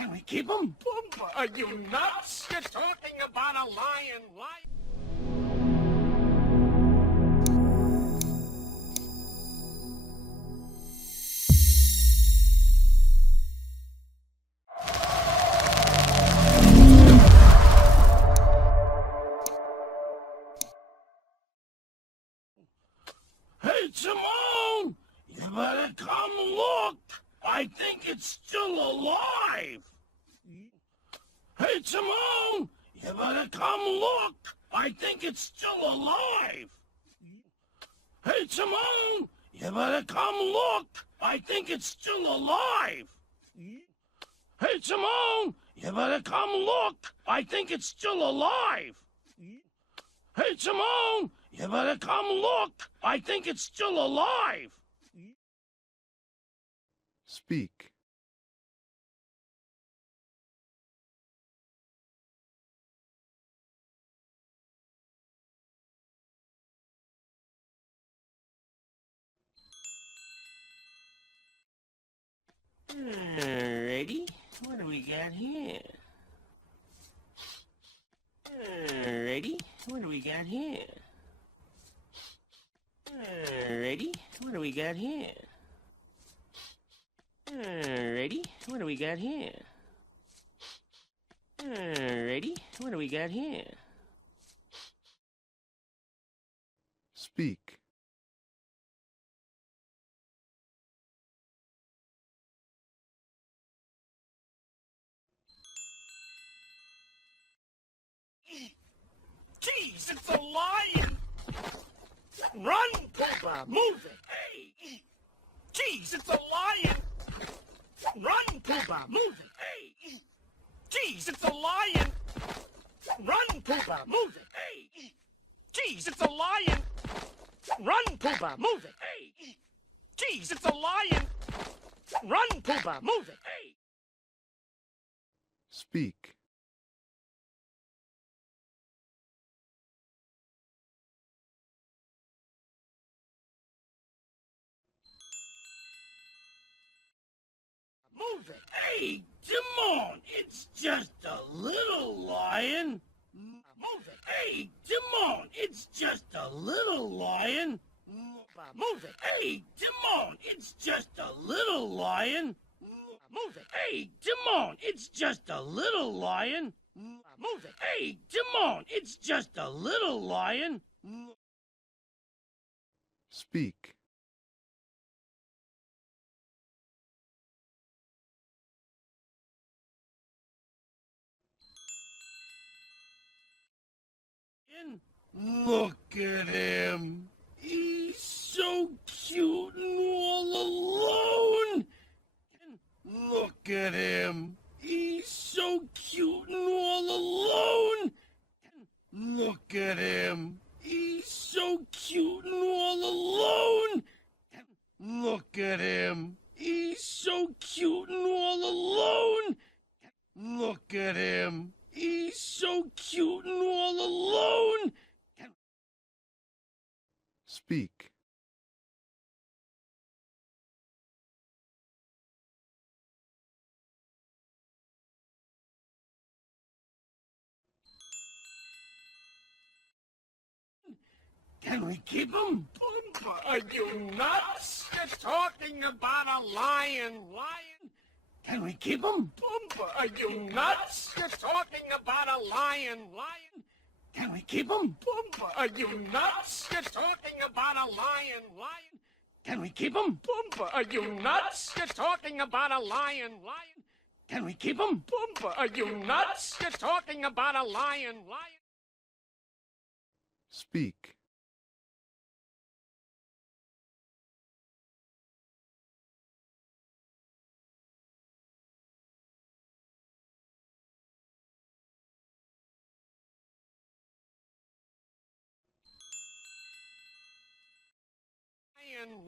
Can we keep him? Are you nuts? You're talking about a lion. Hey, Simone! You better come look! I think it's still alive! Hey, Simone! You better come look! I think it's still alive! Hey, Simone! You better come look! I think it's still alive! Hey, Simone! You better come look! I think it's still alive! Hey, Simone! You better come look! I think it's still alive! Speak. Ready? What do we got here? Ready? What do we got here? Ready? What do we got here? Ready? What do we got here? Ready? What do we got here? Speak. Jeez, it's a lion! Run, Pumbaa! Move it! Hey! Jeez, it's a lion! Run, Pumbaa! Move it! Hey! Jeez, it's a lion! Run, Pumbaa! Move it! Hey! Jeez, it's a lion! Run, Pumbaa! Move it! Hey! Jeez, it's a lion! Run, Pumbaa! Move it! Hey! Speak. Move it! Hey, Timon! It's just a little lion! Move it! Hey, Timon! It's just a little lion! Move it! Hey, Timon! It's just a little lion! Move it! Hey, Timon! It's just a little lion! Move it! Hey, Timon! It's just a little lion! Speak. Look at him. He's so cute and all alone. Look at him. He's so cute and all alone. Look at him. He's so cute and all alone. Look at him. He's so cute and all alone. Look at him. He's so cute and all alone. Speak. Can we keep him? Are you nuts? You're talking about a lion. Can we keep him? Are you nuts? You're talking about a lion. Can we keep him? Are you nuts? You're talking about a lion. Can we keep him? Are you nuts? You're talking about a lion. Can we keep him? Are you nuts? You're talking about a lion. Speak.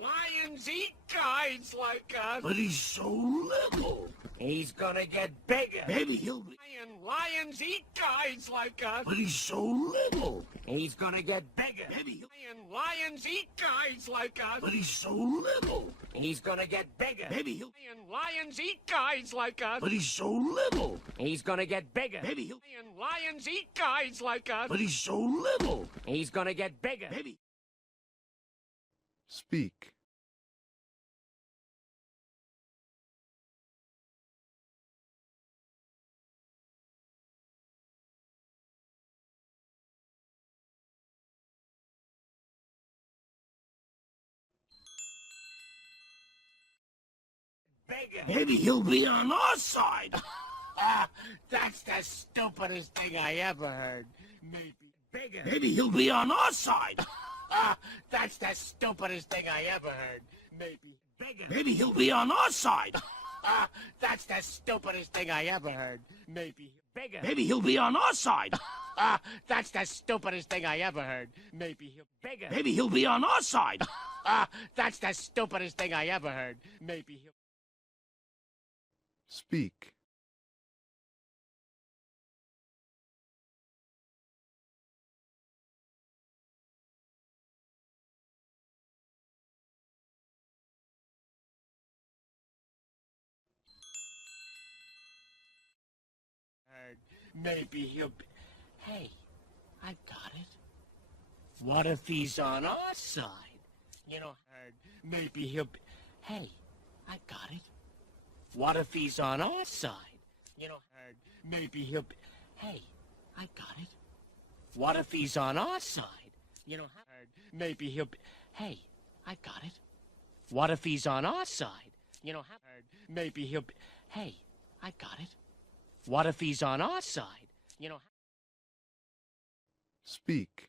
Lions eat guys like us. But he's so little. He's gonna get bigger. Maybe he'll be... Lions eat guys like us. But he's so little. He's gonna get bigger. Maybe lions eat guys like us. But he's so little. He's gonna get bigger. Maybe he'll... Lions eat guys like us. But he's so little. He's gonna get bigger. Maybe he'll... Lions eat guys like us. But he's so little. He's gonna get bigger. Maybe... Speak. Bigger. Maybe he'll be on our side. That's the stupidest thing I ever heard. Maybe bigger. Maybe he'll be on our side. That's the stupidest thing I ever heard. Maybe bigger. Maybe he'll be on our side. That's the stupidest thing I ever heard. Maybe bigger. Maybe he'll be on our side. That's the stupidest thing I ever heard. Maybe he'll bigger. Maybe he'll be on our side. That's the stupidest thing I ever heard. Maybe he'll... Speak. Maybe he'll be... Hey, I got it. What if he's on our side? You know, maybe he'll be... Hey, I got it. What if he's on our side? You know, maybe he'll be... Hey, I got it. What if he's on our side? You know, maybe he'll be... Hey, I got it. What if he's on our side? You know, maybe he'll be... Hey, I got it. What if he's on our side? You know... Speak.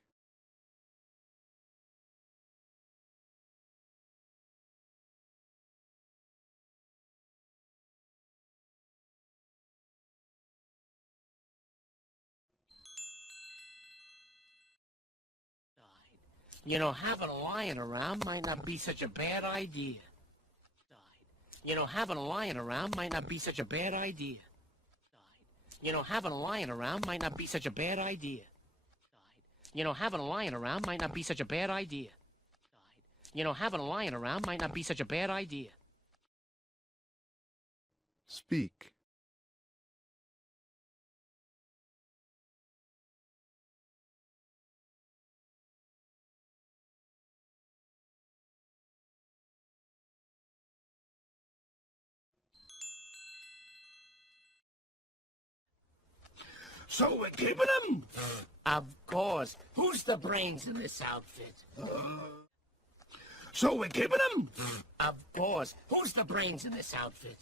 You know, having a lion around might not be such a bad idea. You know, having a lion around might not be such a bad idea. You know, having a lion around might not be such a bad idea. You know, having a lion around might not be such a bad idea. You know, having a lion around might not be such a bad idea. Speak. So we're keeping him? Of course. Who's the brains in this outfit? So we're keeping him? Of course. Who's the brains in this outfit?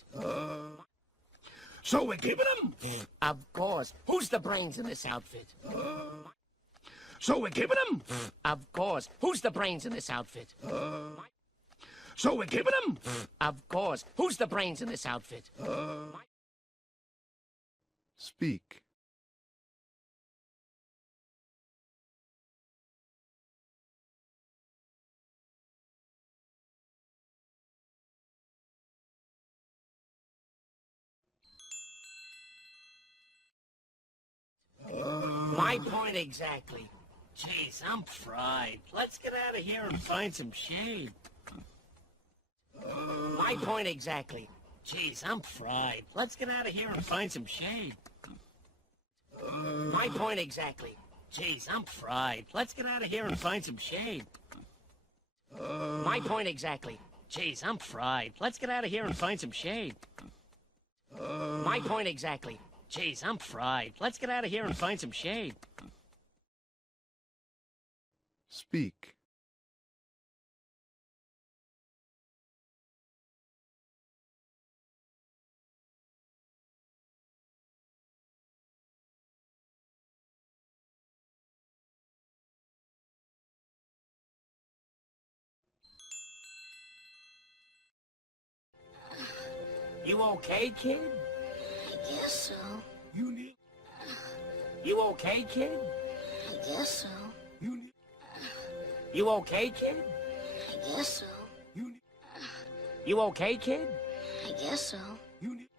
So we're keeping him? Of course. Who's the brains in this outfit? So we're keeping him? Of course. Who's the brains in this outfit? So we're keeping him? Of course. Who's the brains in this outfit? Speak. My point exactly. Jeez, I'm fried. Let's get out of here and find some shade. My point exactly. Jeez, I'm fried. Let's get out of here and find some shade. My point exactly. Jeez, I'm fried. Let's get out of here and find some shade. My point exactly. Jeez, I'm fried. Let's get out of here and find some shade. My point exactly. Jeez, I'm fried. Let's get out of here and find some shade. Speak. You okay, kid? I guess so. You need... You okay, kid? I guess so. You need... You okay, kid? I guess so. You need... You okay, kid? I guess so. You need...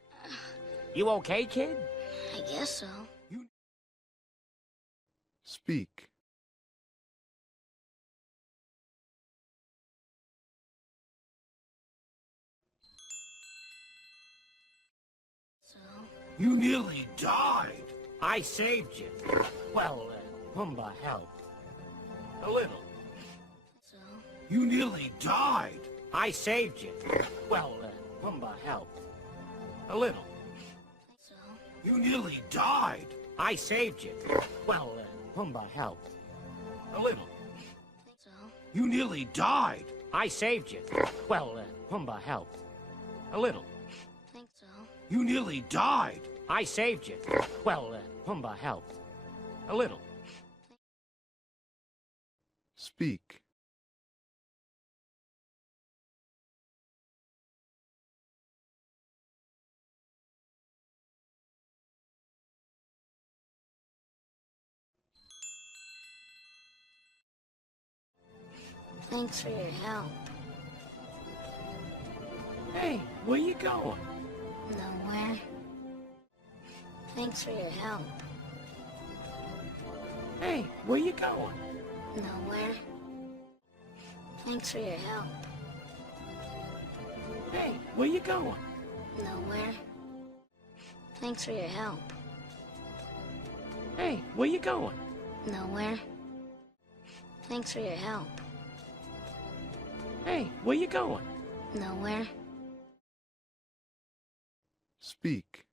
You okay, kid? I guess so. Speak. So, You nearly died. I saved you. Well, Pumbaa helped. A little. so, You nearly died. I saved you. Well, Pumbaa helped. A little. so, You nearly died. I saved you. Well, Pumbaa helped. A little. so, You nearly died. I saved you. Well, Pumbaa helped. A little. think so. You nearly died. I saved you. Well, Pumbaa helped. A little. Speak. Thanks for your help. Hey, where you going? Nowhere. Thanks for your help. Hey, where you going? Nowhere. Thanks for your help. Hey, where you going? Nowhere. Thanks for your help. Hey, where you going? Nowhere. Thanks for your help. Hey, where you going? Nowhere. Speak.